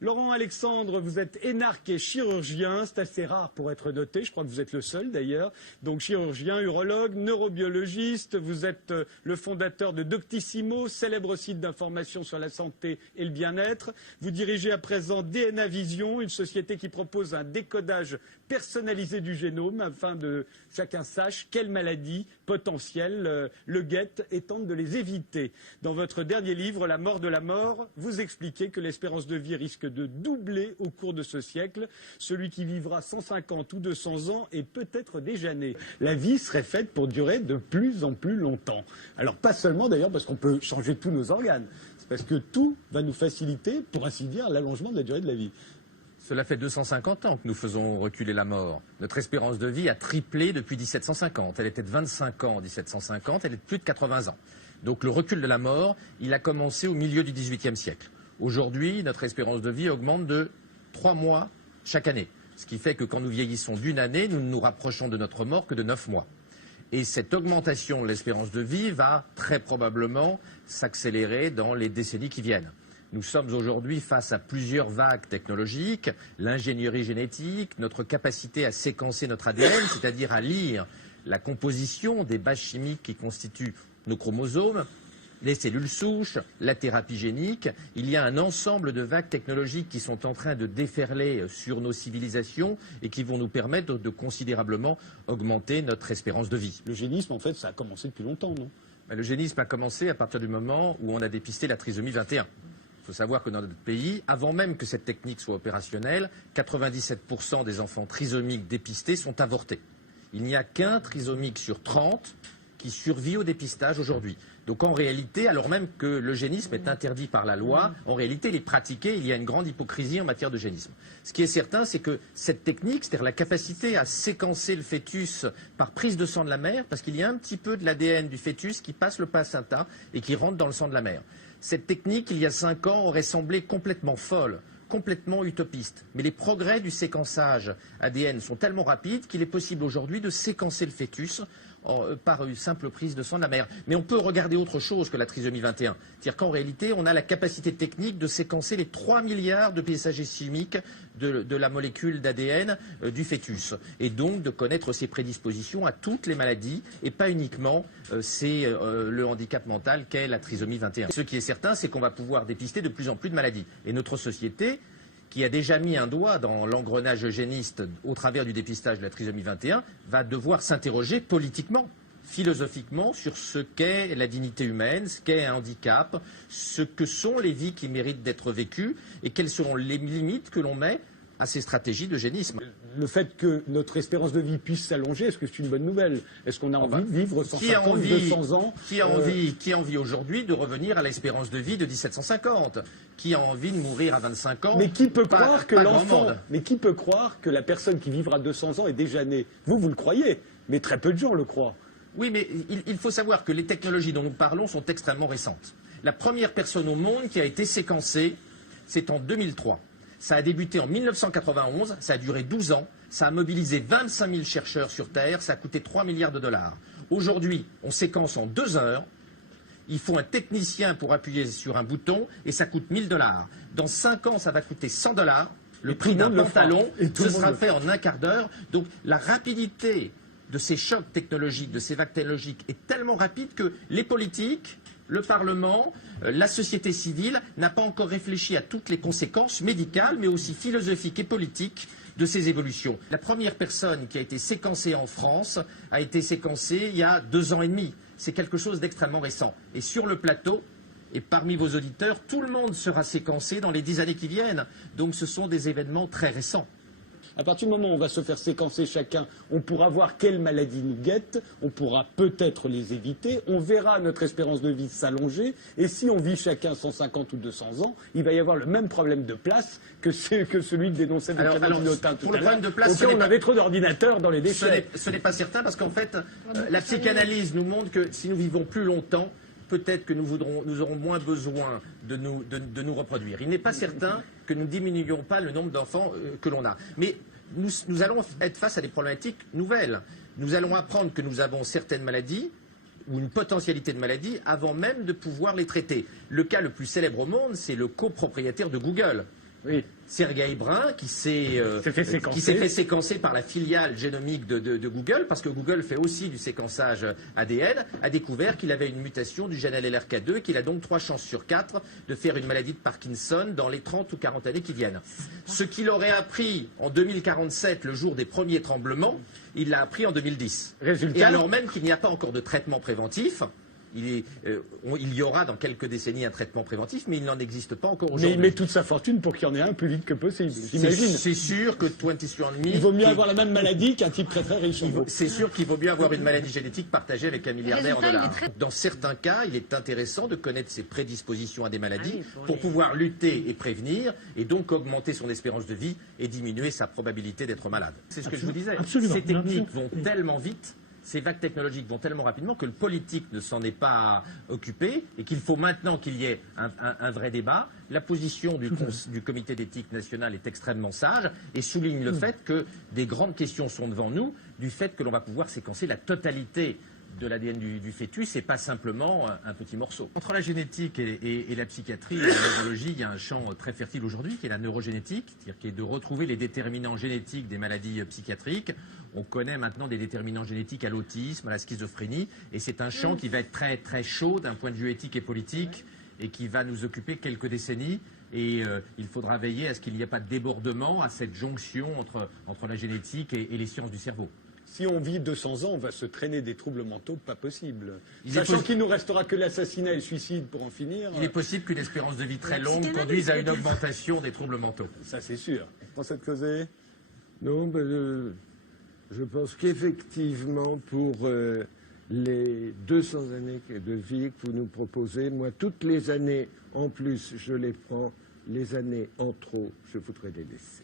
Laurent Alexandre, vous êtes énarque et chirurgien, c'est assez rare pour être noté, je crois que vous êtes le seul d'ailleurs. Donc chirurgien, urologue, neurobiologiste, vous êtes le fondateur de Doctissimo, célèbre site d'information sur la santé et le bien-être. Vous dirigez à présent DNA Vision, une société qui propose un décodage personnalisé du génome afin que chacun sache quelles maladies potentielles le guettent et tente de les éviter. Dans votre dernier livre, La mort de la mort, vous expliquez que l'espérance de vie risque de doubler au cours de ce siècle. Celui qui vivra 150 ou 200 ans est peut-être déjà né. La vie serait faite pour durer de plus en plus longtemps. Alors pas seulement d'ailleurs parce qu'on peut changer tous nos organes, c'est parce que tout va nous faciliter, pour ainsi dire, l'allongement de la durée de la vie. Cela fait 250 ans que nous faisons reculer la mort. Notre espérance de vie a triplé depuis 1750. Elle était de 25 ans en 1750, elle est de plus de 80 ans. Donc le recul de la mort, il a commencé au milieu du XVIIIe siècle. Aujourd'hui, notre espérance de vie augmente de 3 mois chaque année. Ce qui fait que quand nous vieillissons d'une année, nous ne nous rapprochons de notre mort que de 9 mois. Et cette augmentation de l'espérance de vie va très probablement s'accélérer dans les décennies qui viennent. Nous sommes aujourd'hui face à plusieurs vagues technologiques, l'ingénierie génétique, notre capacité à séquencer notre ADN, c'est-à-dire à lire la composition des bases chimiques qui constituent nos chromosomes, les cellules souches, la thérapie génique. Il y a un ensemble de vagues technologiques qui sont en train de déferler sur nos civilisations et qui vont nous permettre de considérablement augmenter notre espérance de vie. L'eugénisme, en fait, ça a commencé depuis longtemps, non? L'eugénisme a commencé à partir du moment où on a dépisté la trisomie 21. Il faut savoir que dans notre pays, avant même que cette technique soit opérationnelle, 97% des enfants trisomiques dépistés sont avortés. Il n'y a qu'un trisomique sur 30 qui survit au dépistage aujourd'hui. Donc en réalité, alors même que l'eugénisme est interdit par la loi, en réalité il est pratiqué, il y a une grande hypocrisie en matière d'eugénisme. Ce qui est certain, c'est que cette technique, c'est-à-dire la capacité à séquencer le fœtus par prise de sang de la mère, parce qu'il y a un petit peu de l'ADN du fœtus qui passe le placenta et qui rentre dans le sang de la mère. Cette technique, il y a 5 ans, aurait semblé complètement folle, complètement utopiste. Mais les progrès du séquençage ADN sont tellement rapides qu'il est possible aujourd'hui de séquencer le fœtus par une simple prise de sang de la mère. Mais on peut regarder autre chose que la trisomie 21. C'est-à-dire qu'en réalité, on a la capacité technique de séquencer les 3 milliards de messagers chimiques de la molécule d'ADN du fœtus. Et donc de connaître ses prédispositions à toutes les maladies et pas uniquement le handicap mental qu'est la trisomie 21. Ce qui est certain, c'est qu'on va pouvoir dépister de plus en plus de maladies. Et notre société, qui a déjà mis un doigt dans l'engrenage eugéniste au travers du dépistage de la trisomie 21, va devoir s'interroger politiquement, philosophiquement, sur ce qu'est la dignité humaine, ce qu'est un handicap, ce que sont les vies qui méritent d'être vécues et quelles seront les limites que l'on met à ces stratégies d'eugénisme. Le fait que notre espérance de vie puisse s'allonger, est-ce que c'est une bonne nouvelle? Est-ce qu'on a envie de vivre 150, 200 ans? Qui a envie aujourd'hui de revenir à l'espérance de vie de 1750? Qui a envie de mourir à 25 ans? Mais qui peut croire que mais qui peut croire que la personne qui vivra 200 ans est déjà née? Vous le croyez, mais très peu de gens le croient. Oui, mais il faut savoir que les technologies dont nous parlons sont extrêmement récentes. La première personne au monde qui a été séquencée, c'est en 2003. Ça a débuté en 1991, ça a duré 12 ans, ça a mobilisé 25 000 chercheurs sur Terre, ça a coûté 3 milliards de dollars. Aujourd'hui, on séquence en 2 heures, il faut un technicien pour appuyer sur un bouton et ça coûte 1 000 dollars. Dans 5 ans, ça va coûter 100 dollars, le prix d'un pantalon, ce sera fait en un quart d'heure. Donc la rapidité de ces chocs technologiques, de ces vagues technologiques est tellement rapide que les politiques, le Parlement, la société civile n'a pas encore réfléchi à toutes les conséquences médicales, mais aussi philosophiques et politiques de ces évolutions. La première personne qui a été séquencée en France a été séquencée il y a 2 ans et demi. C'est quelque chose d'extrêmement récent. Et sur le plateau, et parmi vos auditeurs, tout le monde sera séquencé dans les 10 années qui viennent. Donc ce sont des événements très récents. À partir du moment où on va se faire séquencer chacun, on pourra voir quelles maladies nous guettent, on pourra peut-être les éviter, on verra notre espérance de vie s'allonger, et si on vit chacun 150 ou 200 ans, il va y avoir le même problème de place que celui que dénonçait le canal Notin tout à l'heure, auquel on avait trop d'ordinateurs dans les déchets. Ce n'est pas certain, parce qu'en fait, la psychanalyse nous montre que si nous vivons plus longtemps, peut-être que nous aurons moins besoin de nous reproduire. Il n'est pas certain que nous ne diminuions pas le nombre d'enfants que l'on a. Mais nous allons être face à des problématiques nouvelles. Nous allons apprendre que nous avons certaines maladies ou une potentialité de maladie avant même de pouvoir les traiter. Le cas le plus célèbre au monde, c'est le copropriétaire de Google, Oui. Sergey Brin, qui s'est fait séquencer par la filiale génomique de Google, parce que Google fait aussi du séquençage ADN, a découvert qu'il avait une mutation du gène LLRK2 et qu'il a donc 3 chances sur 4 de faire une maladie de Parkinson dans les 30 ou 40 années qui viennent. Ce qu'il aurait appris en 2047, le jour des premiers tremblements, il l'a appris en 2010. Résultat. Et alors même qu'il n'y a pas encore de traitement préventif, il y aura dans quelques décennies un traitement préventif, mais il n'en existe pas encore aujourd'hui. Mais il met toute sa fortune pour qu'il y en ait un plus vite que possible, j'imagine. C'est sûr que 23andMe... Il vaut mieux avoir la même maladie qu'un type très très riche. C'est sûr qu'il vaut mieux avoir une maladie génétique partagée avec un milliardaire en dollars. Dans certains cas, il est intéressant de connaître ses prédispositions à des maladies pour pouvoir lutter et prévenir, et donc augmenter son espérance de vie et diminuer sa probabilité d'être malade. C'est ce que je vous disais. Absolument. Ces techniques vont tellement vite, ces vagues technologiques vont tellement rapidement que le politique ne s'en est pas occupé et qu'il faut maintenant qu'il y ait un vrai débat. La position du comité d'éthique nationale est extrêmement sage et souligne le fait que des grandes questions sont devant nous, du fait que l'on va pouvoir séquencer la totalité de l'ADN du fœtus et pas simplement un petit morceau. Entre la génétique et la psychiatrie et la neurologie, il y a un champ très fertile aujourd'hui qui est la neurogénétique, c'est-à-dire qui est de retrouver les déterminants génétiques des maladies psychiatriques. On connaît maintenant des déterminants génétiques à l'autisme, à la schizophrénie, et c'est un champ qui va être très, très chaud d'un point de vue éthique et politique et qui va nous occuper quelques décennies. Et il faudra veiller à ce qu'il n'y ait pas de débordement à cette jonction entre la génétique et les sciences du cerveau. Si on vit 200 ans, on va se traîner des troubles mentaux pas possible. Sachant qu'il nous restera que l'assassinat et le suicide pour en finir. Il est possible qu'une espérance de vie très longue conduise à une augmentation des troubles mentaux. Ça, c'est sûr. François de Causet. Non, ben, je pense qu'effectivement, pour les 200 années de vie que vous nous proposez, moi, toutes les années en plus, je les prends. Les années en trop, je voudrais les laisser.